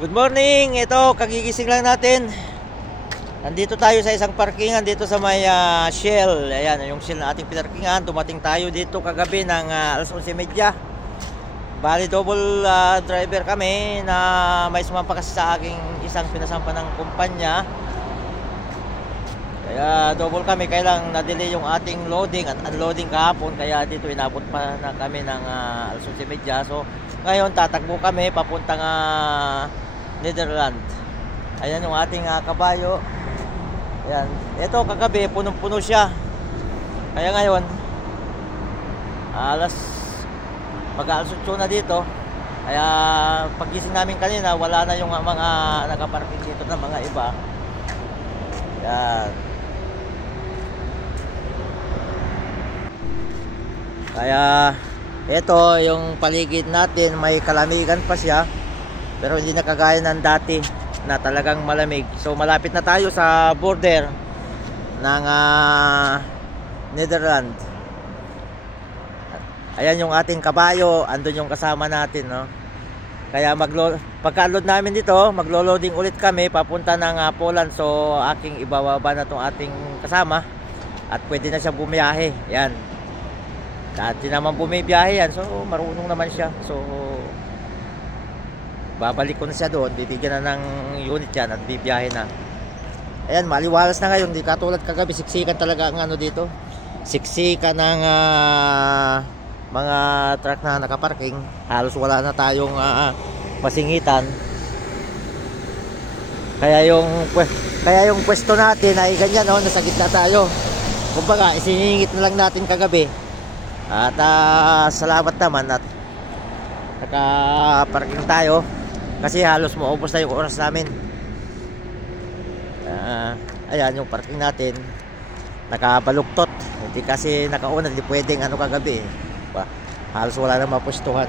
Good morning! Ito, kagigising lang natin. Nandito tayo sa isang parkingan dito sa may Shell. Ayan, yung Shell na ating pinarkingan. Dumating tayo dito kagabi ng alas 11:30. Bali, double driver kami na may sumampa kasi sa aking isang pinasampa ng kumpanya. Kaya double kami, kaya lang na-delay yung ating loading at unloading kahapon. Kaya dito inabot pa na kami ng alas 11:30. So, ngayon tatakbo kami papuntang Netherlands. Ayan yung ating kabayo. Ayan. Ito kagabi punong-puno siya. Kaya ngayon mag-alas 8 na dito. Kaya pagising namin kanina wala na yung mga nakaparking dito na mga iba. Ayan. Kaya ito yung paligid natin, may kalamigan pa siya. Pero hindi na kagaya ng dati na talagang malamig. So malapit na tayo sa border ng Netherlands. Ayan yung ating kabayo, andun yung kasama natin, no? Kaya pagka-load namin dito, maglo-loading ulit kami papunta ng Poland. So aking ibababa na tong ating kasama at pwede na siya bumiyahe. Yan. Dati naman bumibiyahe yan, so marunong naman siya. So babalik ko na siya doon, bibigyan na ng unit yan at bibiyahe na. Ayan, maliwalas na ngayon, di katulad kagabi, siksikan talaga ang ano dito. Siksikan ng mga truck na nakaparking. Halos wala na tayong masingitan. Kaya yung pwesto natin ay ganyan, no? Nasa gitna tayo. Kumbaga, isiningit na lang natin kagabi. At salamat naman at nakaparking tayo. Kasi halos maubos na yung oras namin. Ayan yung parking natin. Nakabaluktot. Hindi kasi nakauna, hindi pwedeng kagabi. Halos wala na mapwestuhan.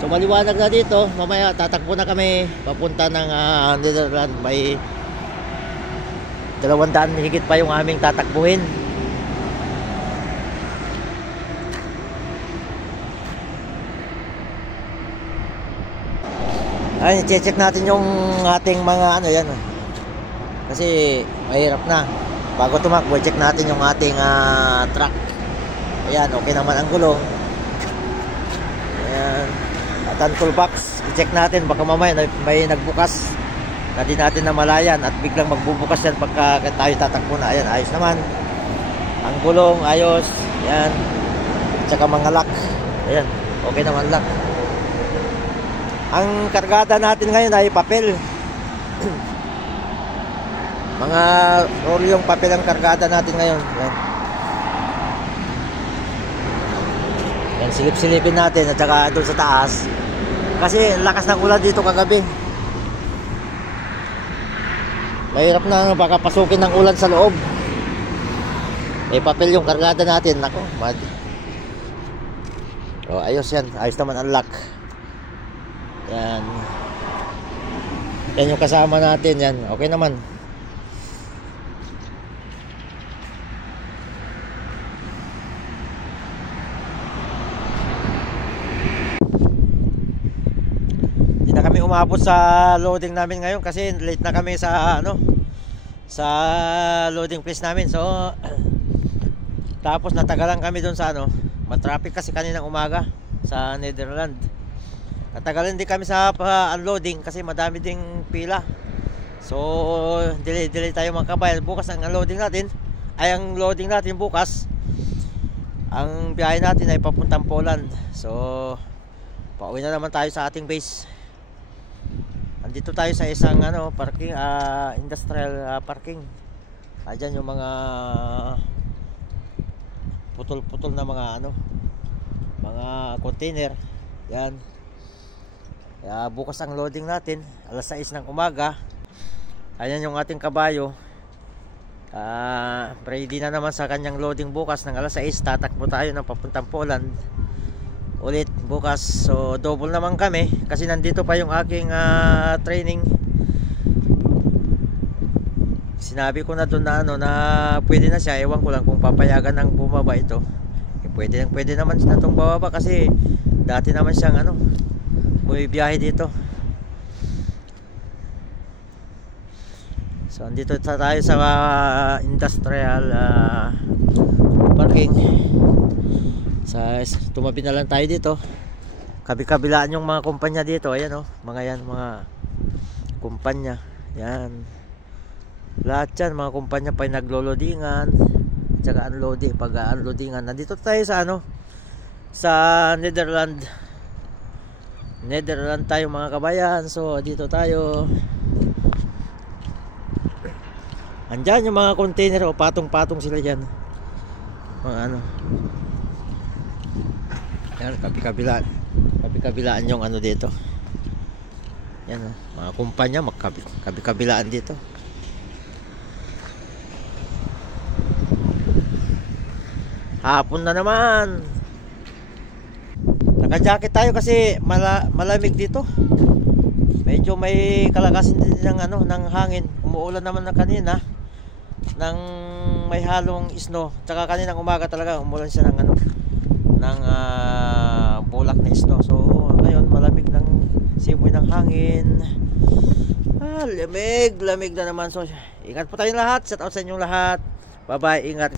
So maliwanag na dito. Mamaya tatakbo na kami papunta ng Netherlands. May 200 higit pa yung aming tatakbuhin. Ay, check natin yung ating mga yan. Kasi mahirap na. Bago tumakbo, check natin yung ating truck. Ayan, okay naman ang gulong. Ayan. At ang toolbox, i-check natin. Baka mamaya may nagbukas na di natin namalayan at biglang magbubukas yan pagka tayo tatakbo na. Ayan, ayos naman. Ang gulong, ayos. Ayan. Tsaka mga lock. Ayan, okay naman lock. Ang kargada natin ngayon ay papel. Mga rolyong papel ang kargada natin ngayon. Yan. Yan, silip-silipin natin at saka doon sa taas. Kasi lakas ng ulan dito kagabi. Mahirap na baka pasukin ng ulan sa loob. May papel yung kargada natin. Nako, mad. So, ayos yan. Ayos naman ang lock. Yan. Yan yung kasama natin. Yan. Okay naman. Hindi na kami umabot sa loading namin ngayon kasi late na kami sa sa loading place namin. So tapos natagalan kami doon sa matraffic kasi kaninang umaga sa Netherlands. Natagalan din kami sa unloading kasi madami ding pila. So delay tayo mga kabayan. Bukas ang unloading natin ay ang loading natin bukas. Ang biyahe natin ay papuntang Poland. So pauwi na naman tayo sa ating base. Andito tayo sa isang parking, industrial parking. Ayan yung mga putol-putol na mga mga container. Yan. Kaya bukas ang loading natin alas 6 ng umaga. Ayan yung ating kabayo. Ready na naman sa kanyang loading bukas ng alas 6. Tatakbo tayo ng papuntang Poland ulit bukas. So double naman kami kasi nandito pa yung aking training. Sinabi ko na doon na pwede na siya. Ewan ko lang kung papayagan ng bumaba ito. Pwede naman na itong bababa kasi dati naman siyang bumibiyahe dito. So andito tayo sa industrial parking. Tumabi na lang tayo dito. Kabi-kabilaan yung mga kumpanya dito. Ayan oh, mga kumpanya. Yan. Lahat yan, mga kumpanya pa naglolodingan. Tsaka unloading, pag-unloadingan. Nandito tayo sa sa Netherlands tayo mga kabayan. So dito tayo. Andyan yung mga container o patong-patong sila dyan. Mga yan, kabi-kabilaan yung dito. Yan mga kumpanya kabi-kabilaan dito. Hapon na naman. Naka-jacket tayo kasi malamig dito. Medyo may kalakasin din ng hangin. Umuulan naman na kanina ng may halong snow. Tsaka kaninang umaga talaga umulan siya ng bulak na snow. So ngayon malamig ng simoy ng hangin. Lamig na naman. So ingat po tayong lahat. Shout out sa inyong lahat. Bye bye, ingat.